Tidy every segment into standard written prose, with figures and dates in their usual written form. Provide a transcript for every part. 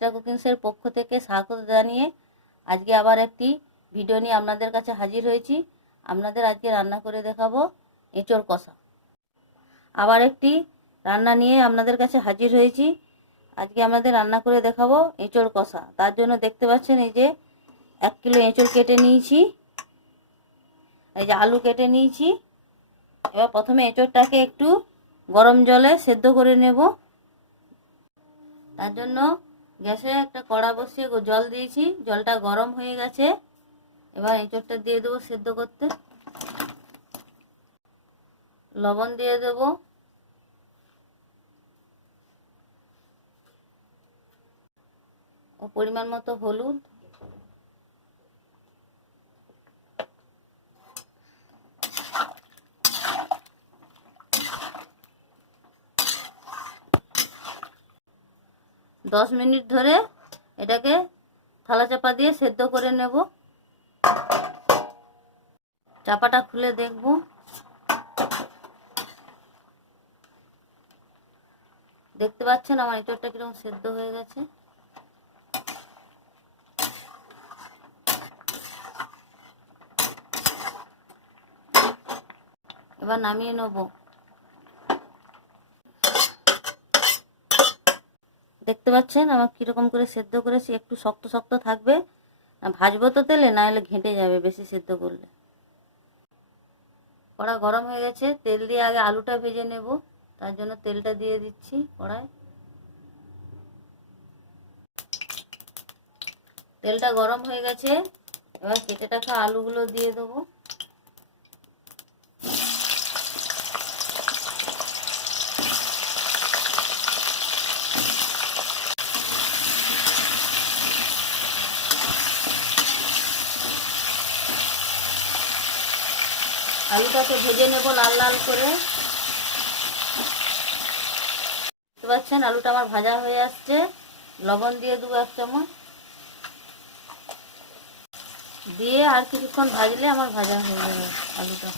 চিত্রা কুকিংসের পক্ষ থেকে স্বাগত জানিয়ে আজকে আবার একটি ভিডিও নিয়ে আপনাদের কাছে হাজির হয়েছি। আপনাদের আজকে রান্না করে দেখাবো এঁচোড় কষা। আবার একটি রান্না নিয়ে আপনাদের কাছে হাজির হয়েছি। আজকে আমাদের রান্না করে দেখাবো এঁচোড় কষা। তার জন্য দেখতে পাচ্ছেন এই যে 1 কিলো এঁচোড় কেটে নিয়েছি, এই যে আলু কেটে নিয়েছি। এবার প্রথমে এঁচোড়টাকে একটু গরম জলে সেদ্ধ করে নেব। তার জন্য গ্যাসে একটা কড়া বসিয়ে জল দিয়েছি, জলটা গরম হয়ে গেছে। এবার এঁচোড়টা দিয়ে দেবো সেদ্ধ করতে। লবণ দিয়ে দেবো, ও পরিমাণ মতো হলুদ, দশ মিনিট ধরে এটাকে থালা চাপা দিয়ে সেদ্ধ করে নেব। চাপাটা খুলে দেখব, দেখতে পাচ্ছেন আমার এঁচোড়টা কিরকম সেদ্ধ হয়ে গেছে। এবার নামিয়ে নেব। দেখতে পাচ্ছেন আমার কিরকম করে সেদ্ধ করেছি, একটু শক্ত শক্ত থাকবে। ভাজবো তো তেলে, না হলে ঘেঁটে যাবে বেশি সেদ্ধ করলে। কড়া গরম হয়ে গেছে, তেল দিয়ে আগে আলুটা ভেজে নেব। তার জন্য তেলটা দিয়ে দিচ্ছি কড়ায়। তেলটা গরম হয়ে গেছে, এবার কেটে রাখা আলুগুলো দিয়ে দেবো। আলুটাকে ভেজে নেব লাল লাল করে। দেখতে পাচ্ছেন আলুটা আমার ভাজা হয়ে আসছে। লবণ দিয়ে দেবো 1 চামচ, দিয়ে আর কিছুক্ষণ ভাজলে আমার ভাজা হয়ে যাবে আলুটা।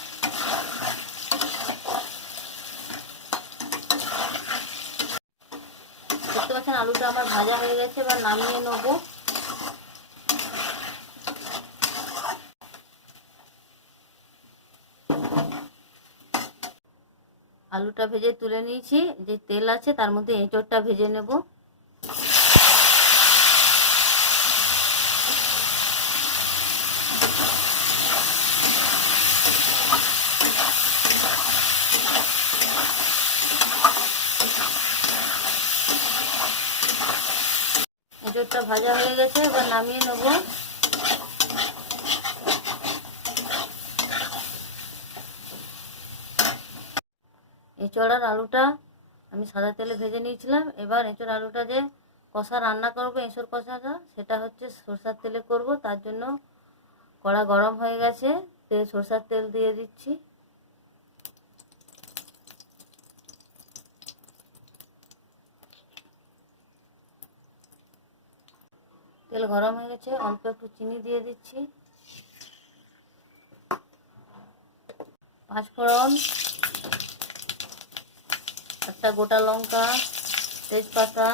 দেখতে পাচ্ছেন আলুটা আমার ভাজা হয়ে গেছে, এবার নামিয়ে নেব। আলুটা ভেজে তুলে নিয়েছি, যে তেল আছে তার মধ্যে এঁচোড়টা ভেজে নেব। এঁচোড়টা ভাজা হয়ে গেছে, এবার নামিয়ে নেব। এঁচোড় আর আলুটা আমি সাদা তেলে ভেজে নিয়েছিলাম। এবার এঁচোড় আলুটা যে কষা রান্না করবো, এঁচোড় কষাটা, সেটা হচ্ছে সরষের তেলে করব। তার জন্য কড়া গরম হয়ে গেছে, সরষের তেল দিয়ে দিচ্ছি। তেল গরম হয়ে গেছে, অল্প একটু চিনি দিয়ে দিচ্ছি। 5 ফোড়ন, একটা গোটা লঙ্কা, তেজপাতা,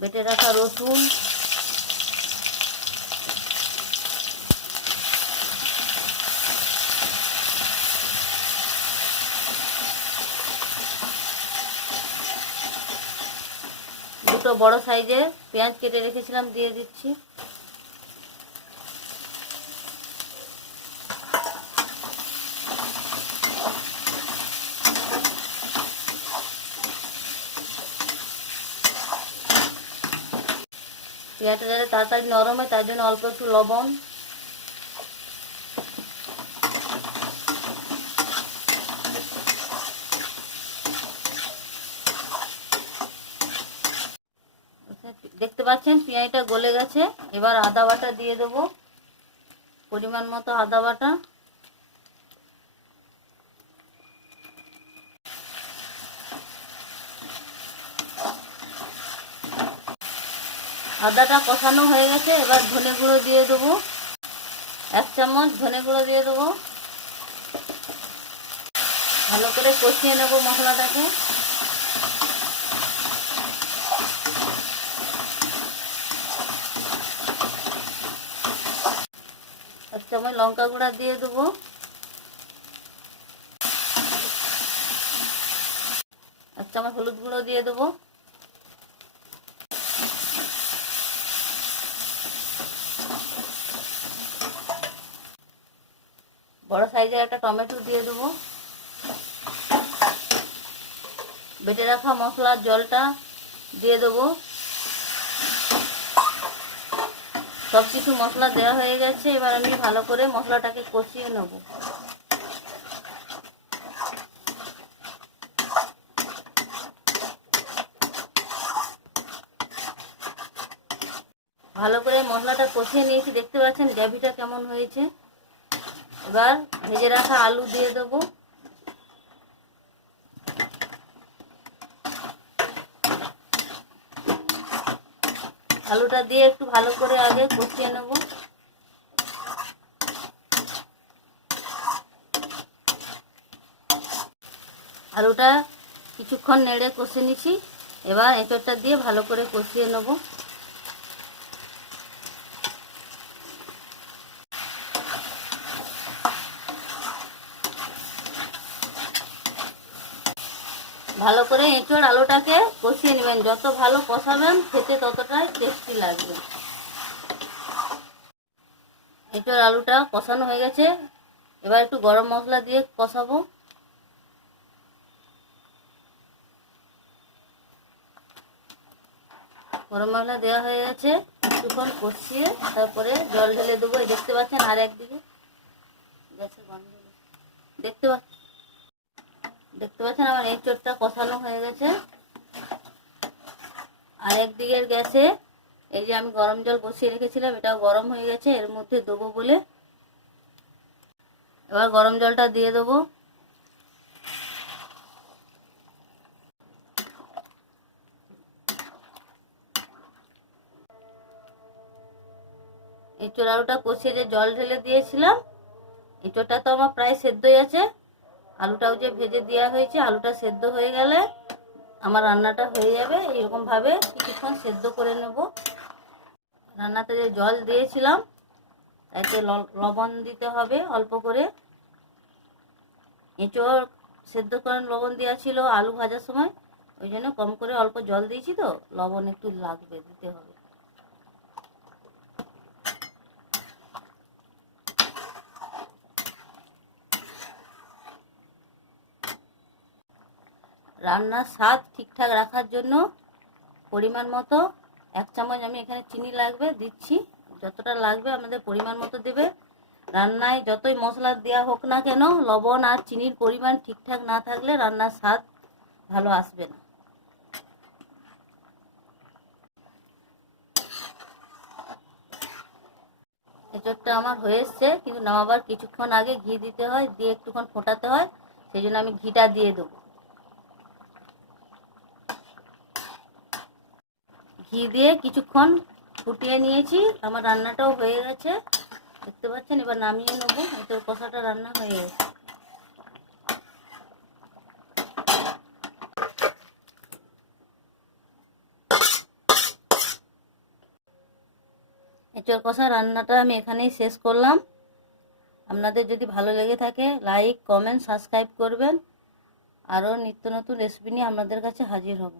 বেটে রাখা রসুন, দুটো বড় সাইজের পেঁয়াজ কেটে রেখেছিলাম দিয়ে দিচ্ছি। পেঁয়াজটা যাতে তাড়াতাড়ি নরম হয় তার জন্য অল্প একটু লবণ, দেখতে পাচ্ছেন পেঁয়াজটা গলে গেছে। এবার আদা বাটা দিয়ে দেবো, পরিমাণ মতো আদা বাটা। আদাটা কষানো হয়ে গেছে, এবার ধনে গুঁড়ো দিয়ে দেবো, 1 চামচ ধনে গুঁড়ো দিয়ে দেবো। ভালো করে কষিয়ে নেব মশলাটাকে। এক চামচ লঙ্কা গুঁড়া দিয়ে দেবো, এক চামচ হলুদ গুঁড়ো দিয়ে দেবো, বড় সাইজের একটা টমেটো দিয়ে দেবো, বেটে রাখা মশলার জলটা দিয়ে দেবো। সব কিছু মশলা দেওয়া হয়ে গেছে, এবার আমি ভালো করে মশলাটাকে কষিয়ে নেব। ভালো করে মশলাটা কষিয়ে নিয়েছি, দেখতে পাচ্ছেন গ্রেভিটা কেমন হয়েছে। এবার ভেজে রাখা আলু দিয়ে দেবো, আলুটা দিয়ে একটু ভালো করে আগে কষিয়ে নেব। আলুটা কিছুক্ষণ নেড়ে কষে নিচ্ছি, এবার এঁচোড়টা দিয়ে ভালো করে কষিয়ে নেব। ভালো করে এঁচোড় আলুটাকে কষিয়ে নেবেন, যত ভালো কষাবেন খেতে ততটাই টেস্টি লাগবে। এঁচোড় আলুটা কষানো হয়ে গেছে, এবার একটু গরম মশলা দিয়ে কষাবো। গরম মশলা দেওয়া হয়ে গেছে, কিছুক্ষণ কষিয়ে তারপরে জল ঢেলে দেবো। এই দেখতে পাচ্ছেন আর একদিকে গ্যাসের গন্ধ দেখতে পাচ্ছেন আমার এঁচোড়টা কষানো হয়ে গেছে। আর একদিকের গ্যাসে এই যে আমি গরম জল বসিয়ে রেখেছিলাম, এটাও গরম হয়ে গেছে, এর মধ্যে দেবো বলে এবার গরম জলটা দিয়ে দেবো। এঁচোড় আলুটা কষিয়ে যে জল ঢেলে দিয়েছিলাম, এঁচোড়টা তো আমার প্রায় সেদ্ধই আছে, আলুটাও যে ভেজে দেওয়া হয়েছে, আলুটা সেদ্ধ হয়ে গেলে আমার রান্নাটা হয়ে যাবে। এরকম ভাবে কিছুক্ষণ সেদ্ধ করে নেব। রান্নাতে যে জল দিয়েছিলাম তাতে লবণ দিতে হবে অল্প করে। এঁচোড় সেদ্ধ করেন লবণ দেওয়া ছিল আলু ভাজার সময়, ওই জন্য কম করে অল্প জল দিয়েছি, তো লবণ একটু লাগবে, দিতে হবে। রান্নার স্বাদ ঠিকঠাক রাখার জন্য পরিমাণ মতো 1 চামচ আমি এখানে চিনি লাগবে দিচ্ছি। যতটা লাগবে আমাদের পরিমাণ মতো দেবে। রান্নায় যতই মশলা দেওয়া হোক না কেন, লবণ আর চিনির পরিমাণ ঠিকঠাক না থাকলে রান্নার স্বাদ ভালো আসবে না। এঁচোড়টা আমার হয়ে এসছে, কিন্তু নামাবার কিছুক্ষণ আগে ঘি দিতে হয়, দিয়ে একটুক্ষণ ফোটাতে হয়, সেই জন্য আমি ঘিটা দিয়ে দেবো। ঘি দিয়ে কিছুক্ষণ ফুটিয়ে নিয়েছি, আমার রান্নাটাও হয়ে গেছে, দেখতে পাচ্ছেন। এবার নামিয়ে নেবো, এঁচোড় কষাটা রান্না হয়ে গেছে। এঁচোড় কষা রান্নাটা আমি এখানেই শেষ করলাম। আপনাদের যদি ভালো লেগে থাকে লাইক, কমেন্ট, সাবস্ক্রাইব করবেন। আরও নিত্য নতুন রেসিপি নিয়ে আপনাদের কাছে হাজির হব।